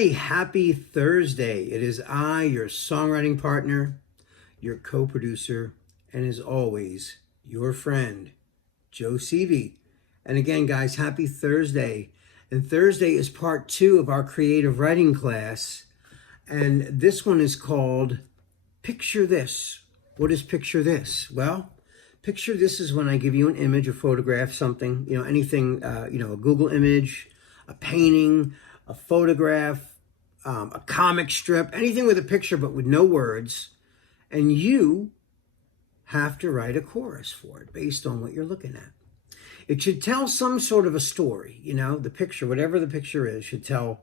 everybody. Happy Thursday. It is I, your songwriting partner, your co-producer, and as always, your friend, Joe Seavey. And again, guys, happy Thursday. And Thursday is part 2 of our creative writing class. And this one is called Picture This. What is Picture This? Well, picture this is when I give you an image, a photograph, something, anything, a Google image, a painting, a photograph, a comic strip, anything with a picture but with no words, and you have to write a chorus for it based on what you're looking at. It should tell some sort of a story, the picture, whatever the picture is, should tell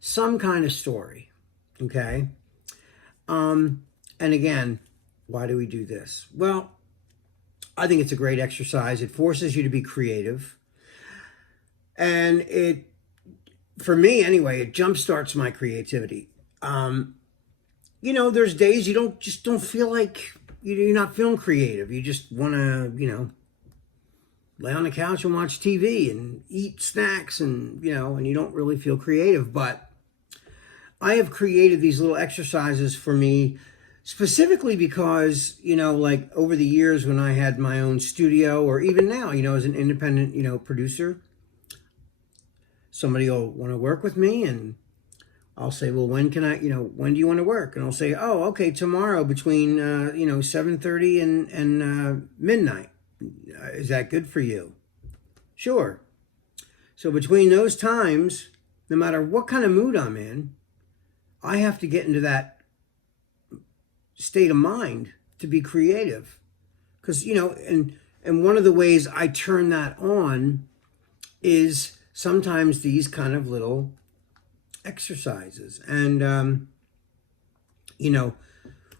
some kind of story, okay? And again, why do we do this? Well, I think it's a great exercise. It forces you to be creative, and for me anyway, it jumpstarts my creativity. There's days you don't feel like you're not feeling creative. You just want to, lay on the couch and watch TV and eat snacks and you don't really feel creative. But I have created these little exercises for me specifically because, like over the years when I had my own studio, or even now, as an independent, producer, somebody will want to work with me, and I'll say, well, when do you want to work? And I'll say, oh, okay, tomorrow between, 7:30 and midnight. Is that good for you? Sure. So between those times, no matter what kind of mood I'm in, I have to get into that state of mind to be creative. Because, and one of the ways I turn that on is sometimes these kind of little exercises. And,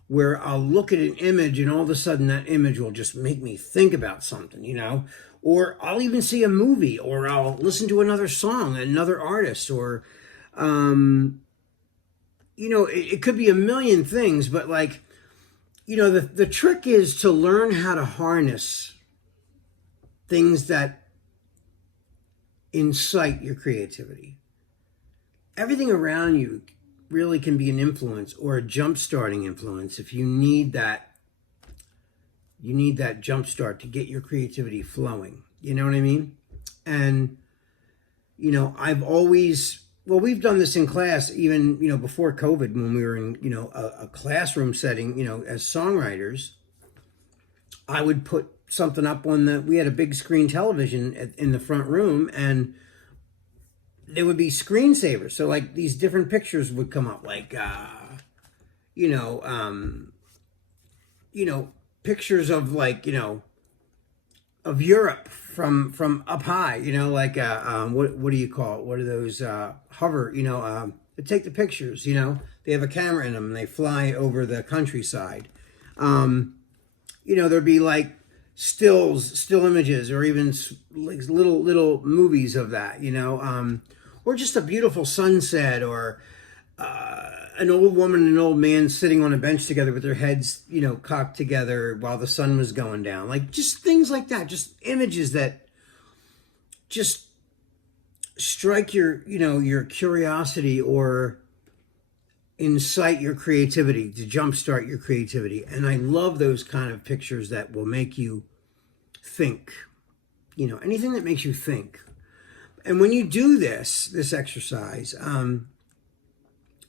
where I'll look at an image and all of a sudden that image will just make me think about something, or I'll even see a movie, or I'll listen to another song, another artist, or, it could be a million things, but the trick is to learn how to harness things that incite your creativity. Everything around you really can be an influence or a jump-starting influence if you need that jump start to get your creativity flowing. You know what I mean? And I've always, we've done this in class even before COVID, when we were in a classroom setting, as songwriters. I would put something up we had a big screen television in the front room, and there would be screensavers. So these different pictures would come up, pictures of of Europe from up high, what do you call it? What are those, hover, they take the pictures, they have a camera in them and they fly over the countryside. There'd be still images, or even little movies of that, or just a beautiful sunset, or an old woman and an old man sitting on a bench together with their heads, cocked together while the sun was going down. Just things like that, just images that just strike your curiosity or incite your creativity, to jumpstart your creativity. And I love those kind of pictures that will make you think, anything that makes you think. And when you do this exercise,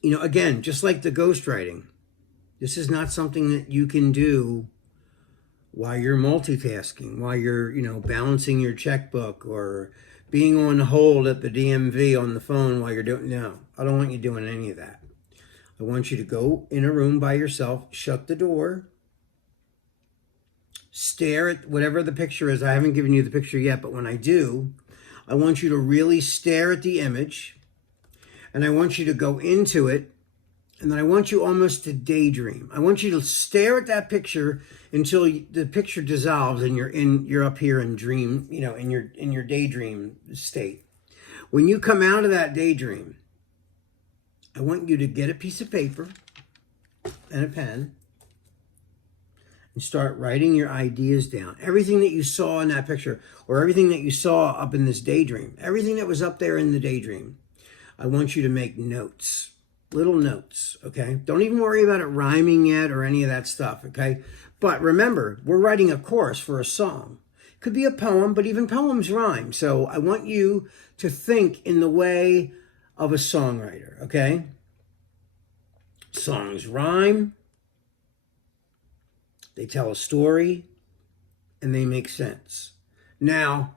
again, just like the ghostwriting, this is not something that you can do while you're multitasking, while you're, balancing your checkbook, or being on hold at the DMV on the phone while you're doing, no, I don't want you doing any of that. I want you to go in a room by yourself, shut the door, stare at whatever the picture is. I haven't given you the picture yet, but when I do, I want you to really stare at the image, and I want you to go into it, and then I want you almost to daydream. I want you to stare at that picture until the picture dissolves and you're up here in dream, in your daydream state. When you come out of that daydream, I want you to get a piece of paper and a pen and start writing your ideas down. Everything that you saw in that picture, or everything that you saw up in this daydream, everything that was up there in the daydream, I want you to make notes, little notes, okay? Don't even worry about it rhyming yet or any of that stuff, okay? But remember, we're writing a chorus for a song. It could be a poem, but even poems rhyme. So I want you to think in the way of a songwriter, okay? Songs rhyme, they tell a story, and they make sense. Now,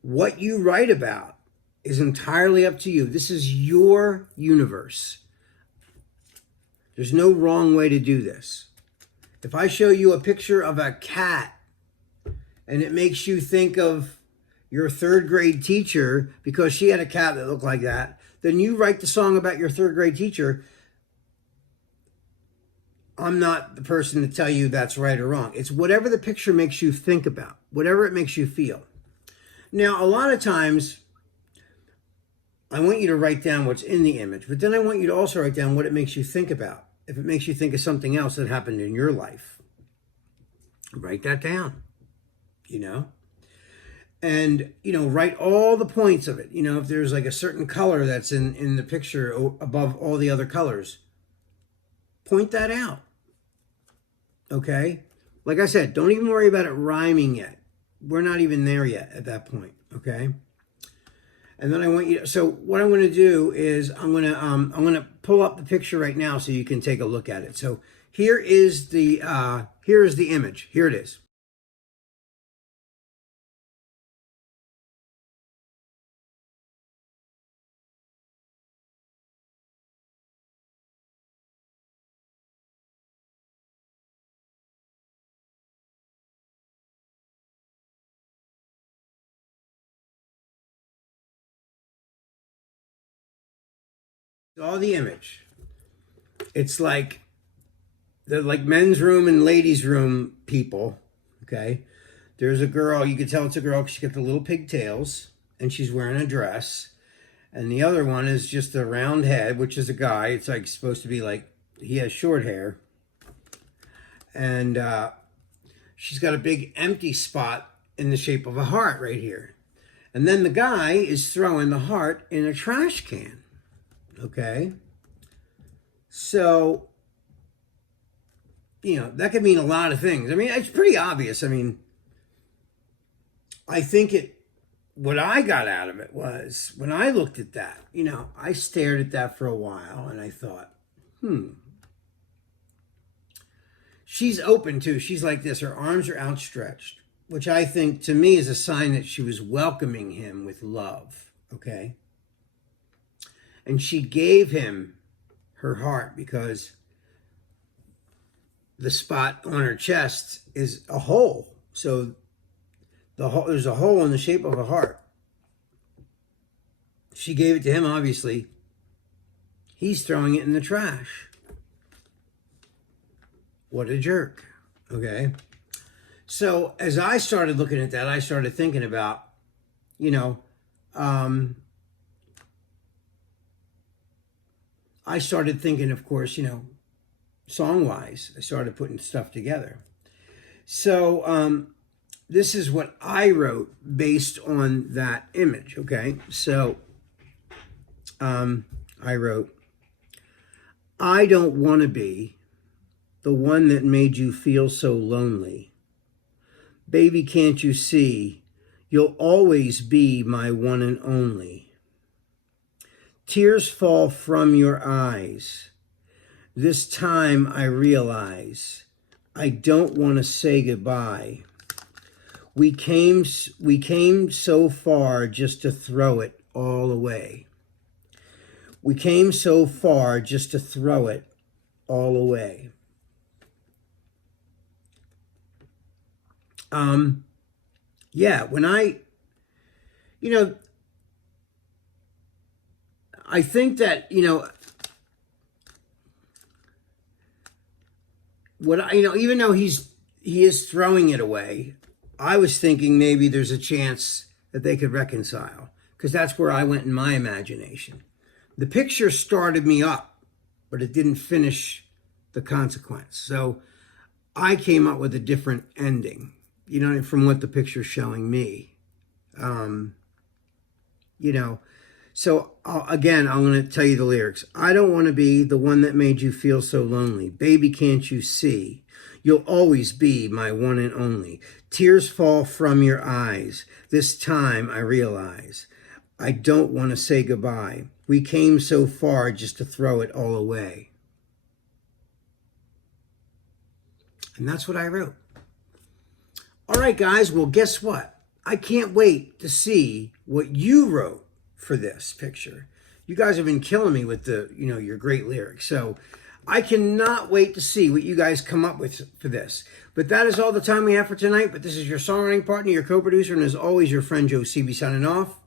what you write about is entirely up to you. This is your universe. There's no wrong way to do this. If I show you a picture of a cat and it makes you think of your third grade teacher because she had a cat that looked like that, then you write the song about your third grade teacher. I'm not the person to tell you that's right or wrong. It's whatever the picture makes you think about, whatever it makes you feel. Now, a lot of times, I want you to write down what's in the image, but then I want you to also write down what it makes you think about. If it makes you think of something else that happened in your life, write that down, you know? And, you know, write all the points of it. You know, if there's like a certain color that's in the picture above all the other colors, point that out. Okay? Like I said, don't even worry about it rhyming yet. We're not even there yet at that point. Okay? And then I want you to, so what I'm going to do is I'm going to pull up the picture right now so you can take a look at it. So here is the image. Here it is. All the image. It's like they're like men's room and ladies' room people. Okay. There's a girl, you can tell it's a girl because she's got the little pigtails and she's wearing a dress. And the other one is just a round head, which is a guy. It's like supposed to be like, he has short hair. And she's got a big empty spot in the shape of a heart right here. And then the guy is throwing the heart in a trash can. Okay? So, you know, that could mean a lot of things. I mean, it's pretty obvious. I mean, I think what I got out of it was when I looked at that, you know, I stared at that for a while and I thought, she's open too. She's like this. Her arms are outstretched, which I think to me is a sign that she was welcoming him with love. Okay. And she gave him her heart because the spot on her chest is a hole. So there's a hole in the shape of a heart. She gave it to him, obviously. He's throwing it in the trash. What a jerk. Okay. So as I started looking at that, I started thinking about, you know, I started thinking, of course, you know, song-wise, I started putting stuff together. So this is what I wrote based on that image, okay? So I wrote, I don't want to be the one that made you feel so lonely. Baby, can't you see, you'll always be my one and only. Tears fall from your eyes. This time I realize I don't want to say goodbye. We came so far just to throw it all away. We came so far just to throw it all away. Yeah, when I think that, you know, even though he is throwing it away, I was thinking maybe there's a chance that they could reconcile, because that's where I went in my imagination. The picture started me up, but it didn't finish the consequence. So I came up with a different ending, you know, from what the picture's showing me. You know, So again, I'm going to tell you the lyrics. I don't want to be the one that made you feel so lonely. Baby, can't you see? You'll always be my one and only. Tears fall from your eyes. This time I realize I don't want to say goodbye. We came so far just to throw it all away. And that's what I wrote. All right, guys. Well, guess what? I can't wait to see what you wrote for this picture. You guys have been killing me with your great lyrics. So I cannot wait to see what you guys come up with for this. But that is all the time we have for tonight. But this is your songwriting partner, your co-producer, and as always, your friend Joe Seavey signing off.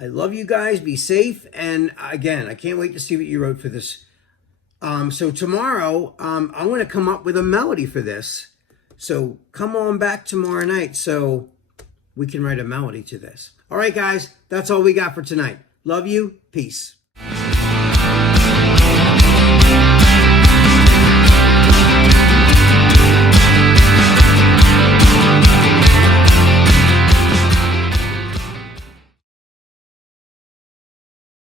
I love you guys. Be safe. And again, I can't wait to see what you wrote for this. So tomorrow, I'm going to come up with a melody for this. So come on back tomorrow night so we can write a melody to this. All right, guys, that's all we got for tonight. Love you. Peace.